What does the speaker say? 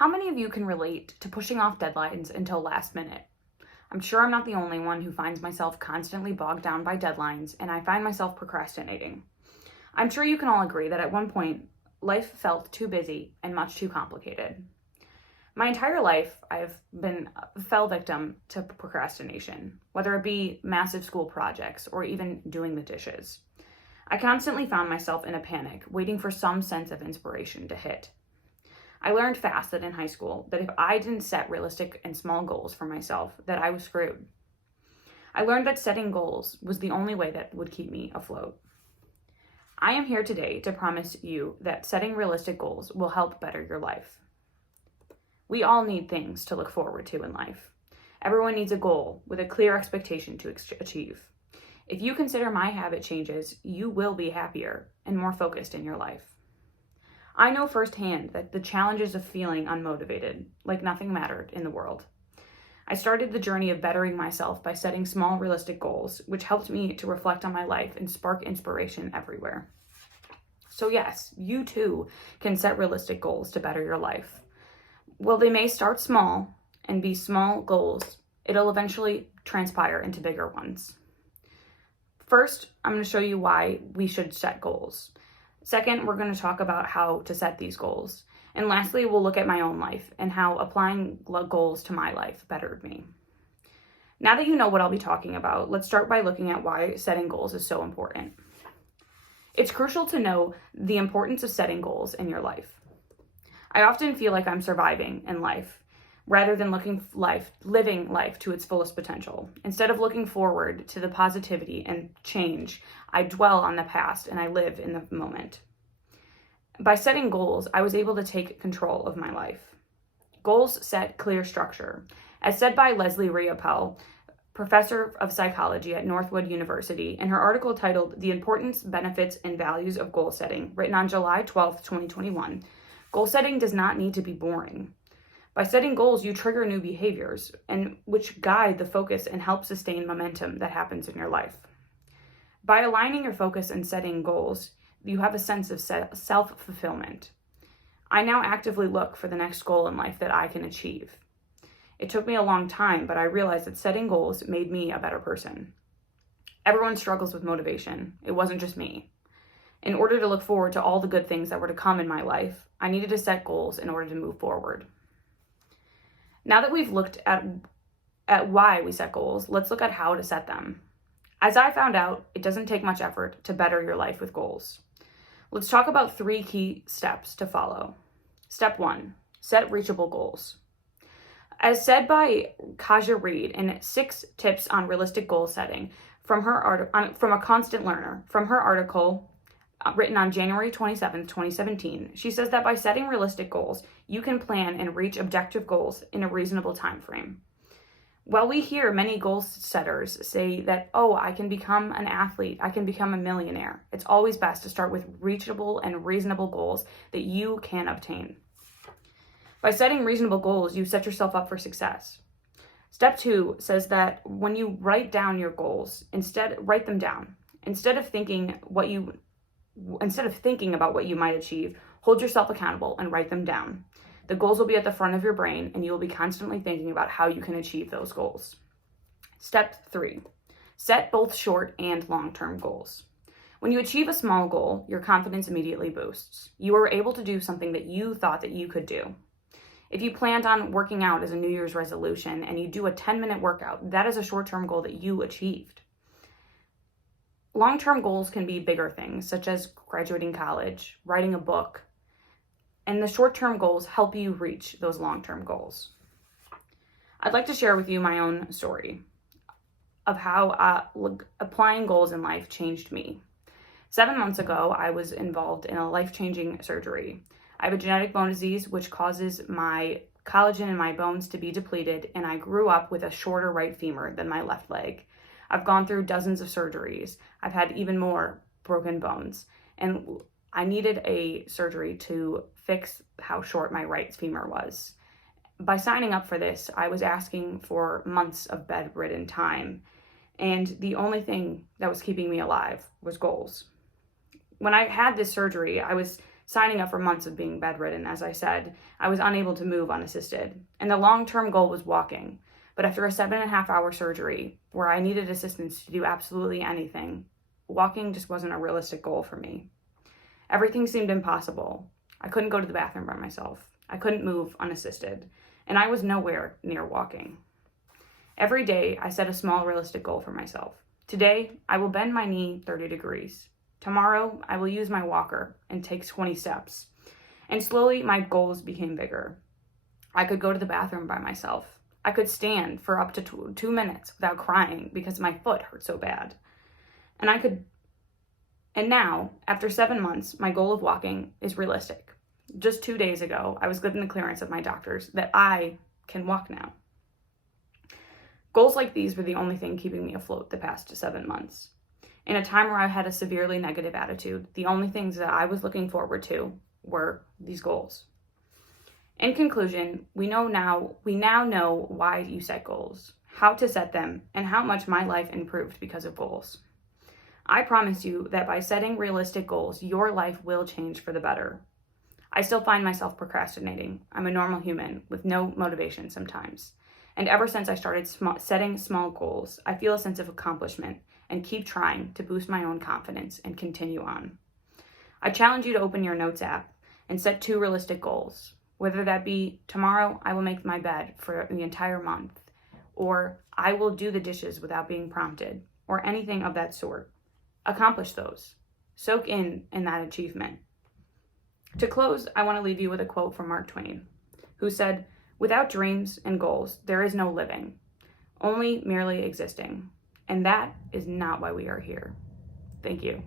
How many of you can relate to pushing off deadlines until last minute? I'm sure I'm not the only one who finds myself constantly bogged down by deadlines, and I find myself procrastinating. I'm sure you can all agree that at one point, life felt too busy and much too complicated. My entire life, I've been fell victim to procrastination, whether it be massive school projects or even doing the dishes. I constantly found myself in a panic, waiting for some sense of inspiration to hit. I learned fast that in high school that if I didn't set realistic and small goals for myself, that I was screwed. I learned that setting goals was the only way that would keep me afloat. I am here today to promise you that setting realistic goals will help better your life. We all need things to look forward to in life. Everyone needs a goal with a clear expectation to achieve. If you consider my habit changes, you will be happier and more focused in your life. I know firsthand that the challenges of feeling unmotivated, like nothing mattered in the world. I started the journey of bettering myself by setting small, realistic goals, which helped me to reflect on my life and spark inspiration everywhere. So yes, you too can set realistic goals to better your life. While they may start small and be small goals, it'll eventually transpire into bigger ones. First, I'm going to show you why we should set goals. Second, we're going to talk about how to set these goals. And lastly, we'll look at my own life and how applying goals to my life bettered me. Now that you know what I'll be talking about, let's start by looking at why setting goals is so important. It's crucial to know the importance of setting goals in your life. I often feel like I'm surviving in life rather than living life to its fullest potential. Instead of looking forward to the positivity and change, I dwell on the past and I live in the moment. By setting goals, I was able to take control of my life. Goals set clear structure. As said by Leslie Riopel, professor of psychology at Northwood University, in her article titled The Importance, Benefits, and Values of Goal Setting, written on July 12, 2021, goal setting does not need to be boring. By setting goals, you trigger new behaviors, and which guide the focus and help sustain momentum that happens in your life. By aligning your focus and setting goals, you have a sense of self-fulfillment. I now actively look for the next goal in life that I can achieve. It took me a long time, but I realized that setting goals made me a better person. Everyone struggles with motivation. It wasn't just me. In order to look forward to all the good things that were to come in my life, I needed to set goals in order to move forward. Now that we've looked at why we set goals, let's look at how to set them. As I found out, it doesn't take much effort to better your life with goals. Let's talk about 3 key steps to follow. Step 1, set reachable goals. As said by Kaja Reed in 6 Tips on Realistic Goal Setting from a constant learner, from her article written on January 27, 2017, she says that by setting realistic goals, you can plan and reach objective goals in a reasonable time frame. While we hear many goal setters say that, I can become an athlete, I can become a millionaire, it's always best to start with reachable and reasonable goals that you can obtain. By setting reasonable goals, you set yourself up for success. Step 2 says that when you write down your goals, write them down. Instead of thinking about what you might achieve, hold yourself accountable and write them down. The goals will be at the front of your brain and you will be constantly thinking about how you can achieve those goals. Step 3, set both short and long-term goals. When you achieve a small goal, your confidence immediately boosts. You are able to do something that you thought that you could do. If you planned on working out as a New Year's resolution and you do a 10-minute workout, that is a short-term goal that you achieved. Long-term goals can be bigger things, such as graduating college, writing a book, and the short-term goals help you reach those long-term goals. I'd like to share with you my own story of how applying goals in life changed me. 7 months ago, I was involved in a life-changing surgery. I have a genetic bone disease which causes my collagen in my bones to be depleted, and I grew up with a shorter right femur than my left leg. I've gone through dozens of surgeries. I've had even more broken bones, and I needed a surgery to fix how short my right femur was. By signing up for this, I was asking for months of bedridden time, and the only thing that was keeping me alive was goals. When I had this surgery, I was signing up for months of being bedridden. As I said, I was unable to move unassisted, and the long-term goal was walking. But after a 7.5-hour surgery, where I needed assistance to do absolutely anything, walking just wasn't a realistic goal for me. Everything seemed impossible. I couldn't go to the bathroom by myself. I couldn't move unassisted, and I was nowhere near walking. Every day, I set a small, realistic goal for myself. Today, I will bend my knee 30 degrees. Tomorrow, I will use my walker and take 20 steps. And slowly, my goals became bigger. I could go to the bathroom by myself. I could stand for up to 2 minutes without crying because my foot hurt so bad. And now, after 7 months, my goal of walking is realistic. Just 2 days ago, I was given the clearance of my doctors that I can walk now. Goals like these were the only thing keeping me afloat the past 7 months. In a time where I had a severely negative attitude, the only things that I was looking forward to were these goals. In conclusion, we now know why you set goals, how to set them, and how much my life improved because of goals. I promise you that by setting realistic goals, your life will change for the better. I still find myself procrastinating. I'm a normal human with no motivation sometimes. And ever since I started setting small goals, I feel a sense of accomplishment and keep trying to boost my own confidence and continue on. I challenge you to open your Notes app and set 2 realistic goals, whether that be tomorrow I will make my bed for the entire month, or I will do the dishes without being prompted, or anything of that sort. Accomplish those. Soak in that achievement. To close, I want to leave you with a quote from Mark Twain, who said, "Without dreams and goals, there is no living, only merely existing. And that is not why we are here." Thank you.